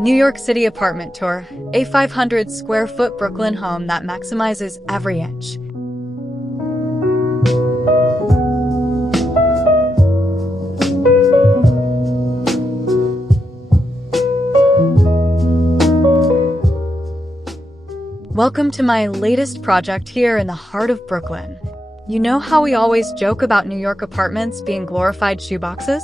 New York City apartment tour, a 500 square foot Brooklyn home that maximizes every inch. Welcome to my latest project here in the heart of Brooklyn. You know how we always joke about New York apartments being glorified shoeboxes?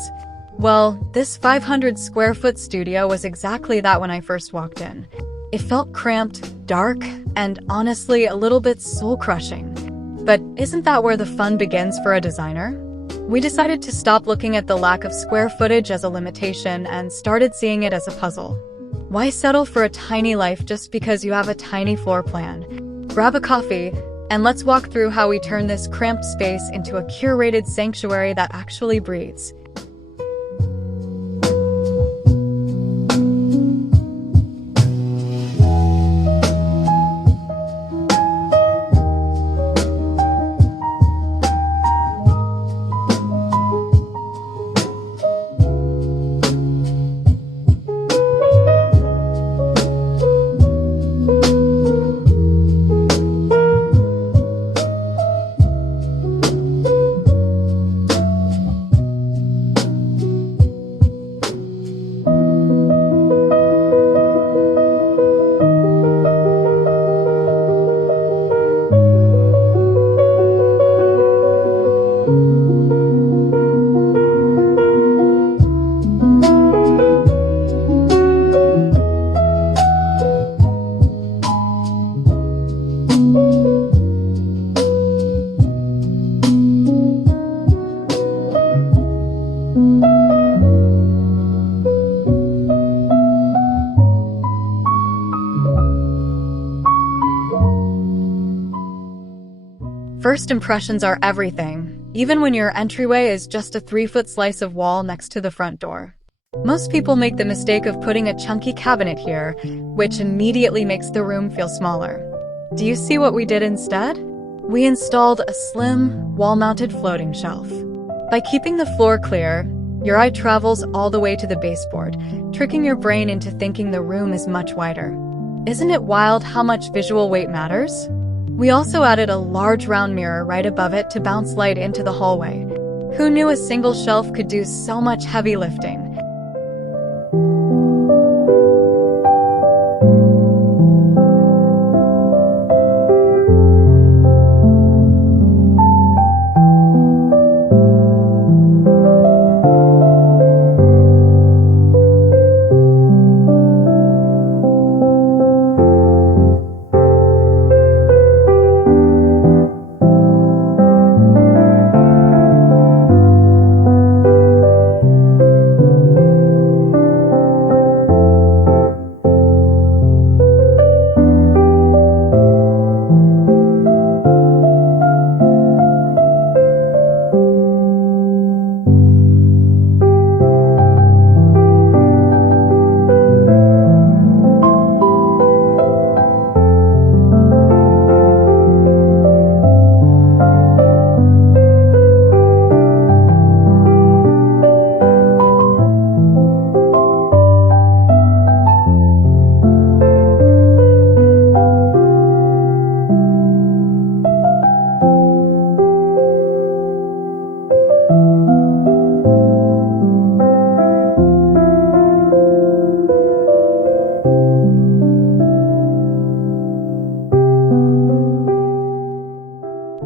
Well, this 500 square foot studio was exactly that when I first walked in. It felt cramped, dark, and honestly a little bit soul-crushing. But isn't that where the fun begins for a designer? We decided to stop looking at the lack of square footage as a limitation and started seeing it as a puzzle. Why settle for a tiny life just because you have a tiny floor plan? Grab a coffee, and let's walk through how we turn this cramped space into a curated sanctuary that actually breathes. First impressions are everything, even when your entryway is just a 3-foot slice of wall next to the front door. Most people make the mistake of putting a chunky cabinet here, which immediately makes the room feel smaller. Do you see what we did instead? We installed a slim, wall-mounted floating shelf. By keeping the floor clear, your eye travels all the way to the baseboard, tricking your brain into thinking the room is much wider. Isn't it wild how much visual weight matters? We also added a large round mirror right above it to bounce light into the hallway. Who knew a single shelf could do so much heavy lifting?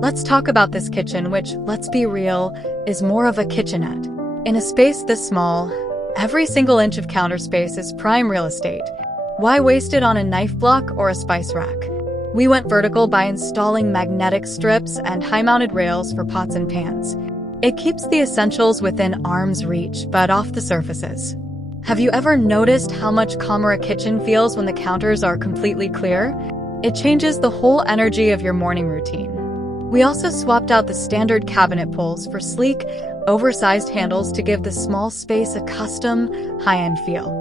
Let's talk about this kitchen, which, let's be real, is more of a kitchenette. In a space this small, every single inch of counter space is prime real estate. Why waste it on a knife block or a spice rack? We went vertical by installing magnetic strips and high-mounted rails for pots and pans. It keeps the essentials within arm's reach, but off the surfaces. Have you ever noticed how much calmer a kitchen feels when the counters are completely clear? It changes the whole energy of your morning routine. We also swapped out the standard cabinet pulls for sleek, oversized handles to give the small space a custom, high-end feel.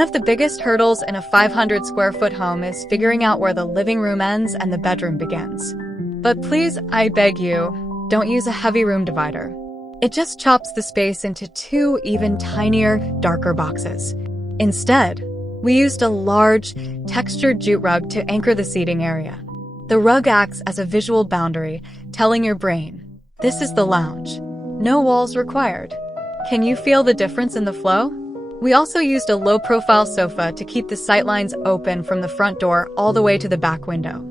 One of the biggest hurdles in a 500 square foot home is figuring out where the living room ends and the bedroom begins. But please, I beg you, don't use a heavy room divider. It just chops the space into two even tinier, darker boxes. Instead, we used a large, textured jute rug to anchor the seating area. The rug acts as a visual boundary, telling your brain, this is the lounge. No walls required. Can you feel the difference in the flow? We also used a low-profile sofa to keep the sightlines open from the front door all the way to the back window.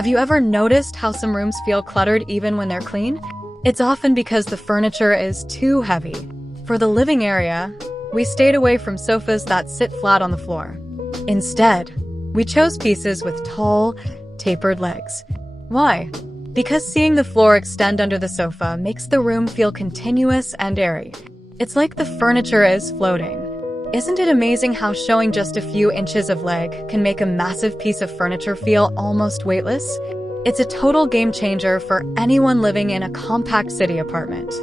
Have you ever noticed how some rooms feel cluttered even when they're clean? It's often because the furniture is too heavy. For the living area, we stayed away from sofas that sit flat on the floor. Instead, we chose pieces with tall, tapered legs. Why? Because seeing the floor extend under the sofa makes the room feel continuous and airy. It's like the furniture is floating. Isn't it amazing how showing just a few inches of leg can make a massive piece of furniture feel almost weightless? It's a total game changer for anyone living in a compact city apartment.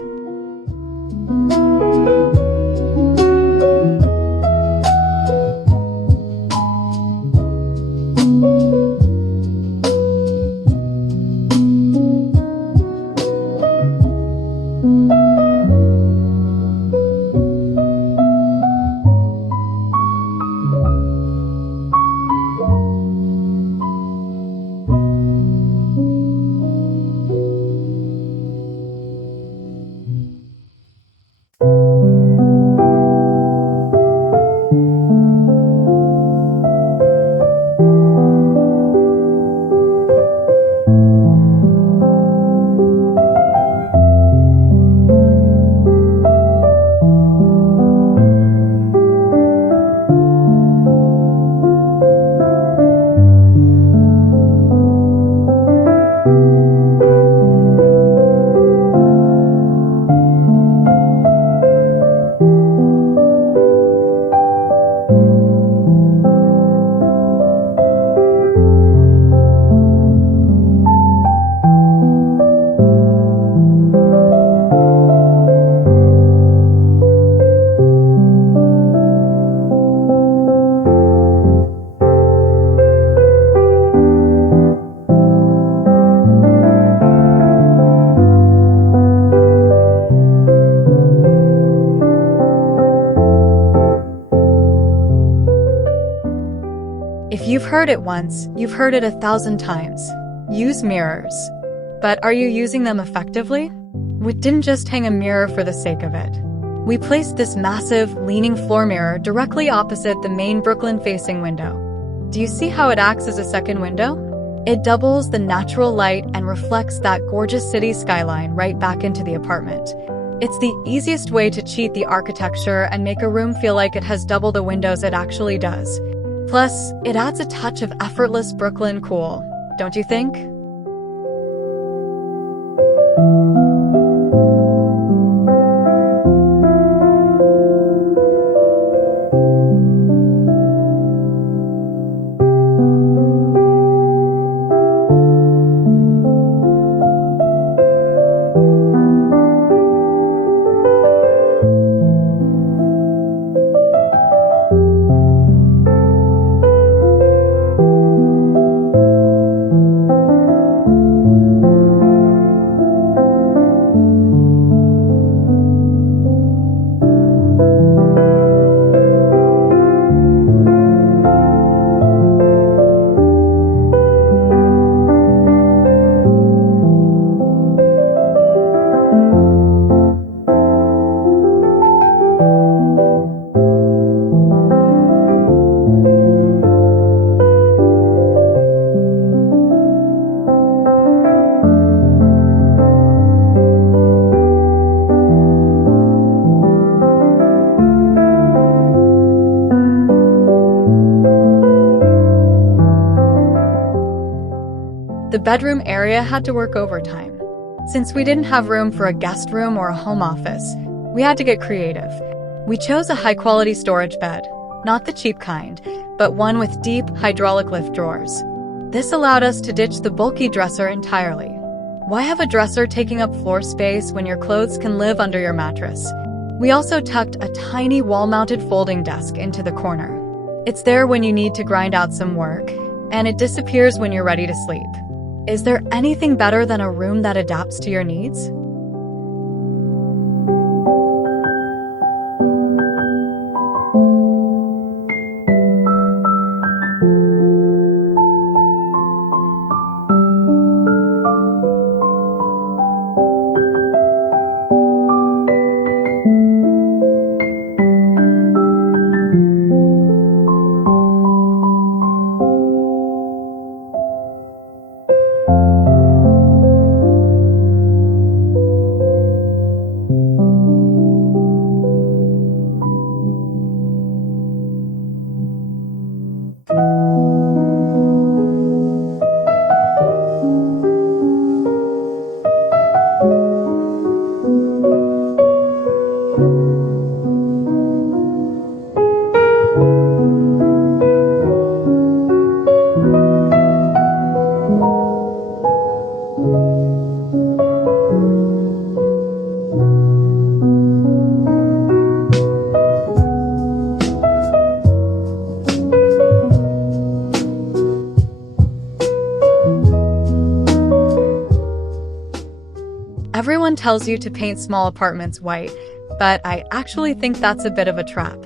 If you've heard it once, you've heard it 1,000 times. Use mirrors. But are you using them effectively? We didn't just hang a mirror for the sake of it. We placed this massive, leaning floor mirror directly opposite the main Brooklyn-facing window. Do you see how it acts as a second window? It doubles the natural light and reflects that gorgeous city skyline right back into the apartment. It's the easiest way to cheat the architecture and make a room feel like it has double the windows it actually does. Plus, it adds a touch of effortless Brooklyn cool, don't you think? The bedroom area had to work overtime. Since we didn't have room for a guest room or a home office, we had to get creative. We chose a high-quality storage bed, not the cheap kind, but one with deep hydraulic lift drawers. This allowed us to ditch the bulky dresser entirely. Why have a dresser taking up floor space when your clothes can live under your mattress? We also tucked a tiny wall-mounted folding desk into the corner. It's there when you need to grind out some work, and it disappears when you're ready to sleep. Is there anything better than a room that adapts to your needs? Everyone tells you to paint small apartments white, but I actually think that's a bit of a trap.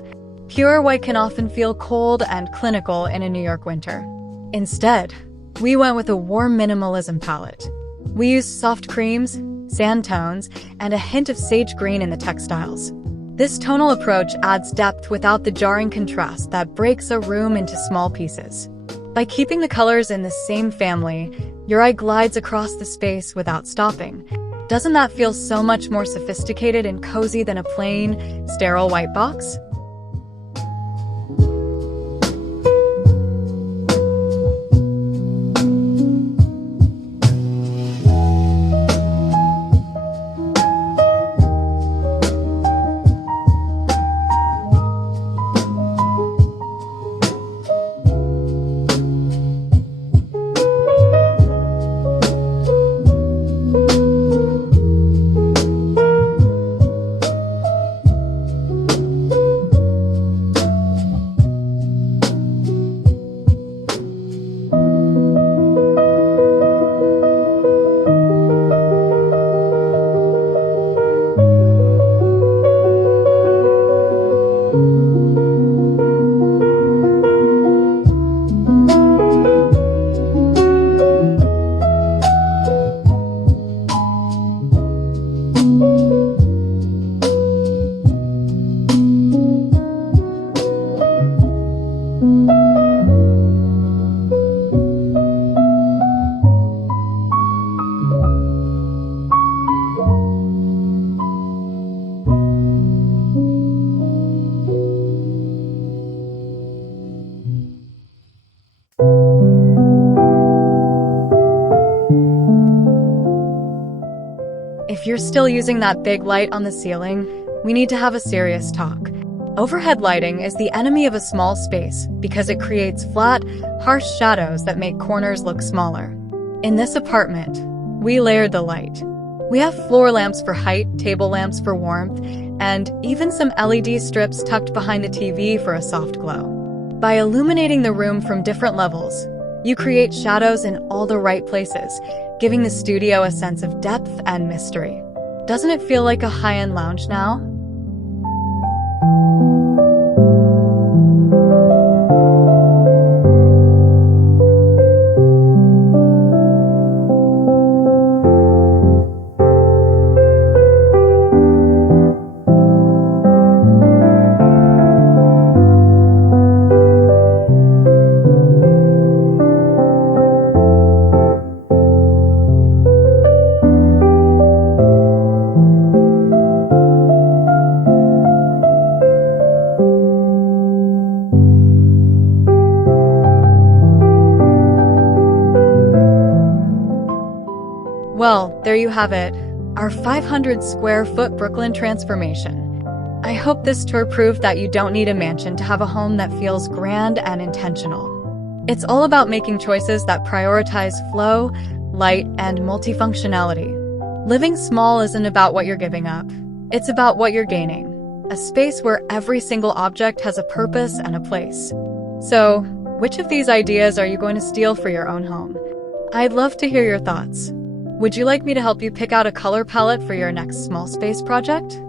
Pure white can often feel cold and clinical in a New York winter. Instead, we went with a warm minimalism palette. We used soft creams, sand tones, and a hint of sage green in the textiles. This tonal approach adds depth without the jarring contrast that breaks a room into small pieces. By keeping the colors in the same family, your eye glides across the space without stopping. Doesn't that feel so much more sophisticated and cozy than a plain, sterile white box? If you're still using that big light on the ceiling, we need to have a serious talk. Overhead lighting is the enemy of a small space because it creates flat, harsh shadows that make corners look smaller. In this apartment, we layered the light. We have floor lamps for height, table lamps for warmth, and even some LED strips tucked behind the TV for a soft glow. By illuminating the room from different levels, you create shadows in all the right places, giving the studio a sense of depth and mystery. Doesn't it feel like a high-end lounge now? Well, there you have it, our 500 square foot Brooklyn transformation. I hope this tour proved that you don't need a mansion to have a home that feels grand and intentional. It's all about making choices that prioritize flow, light, and multifunctionality. Living small isn't about what you're giving up. It's about what you're gaining. A space where every single object has a purpose and a place. So, which of these ideas are you going to steal for your own home? I'd love to hear your thoughts. Would you like me to help you pick out a color palette for your next small space project?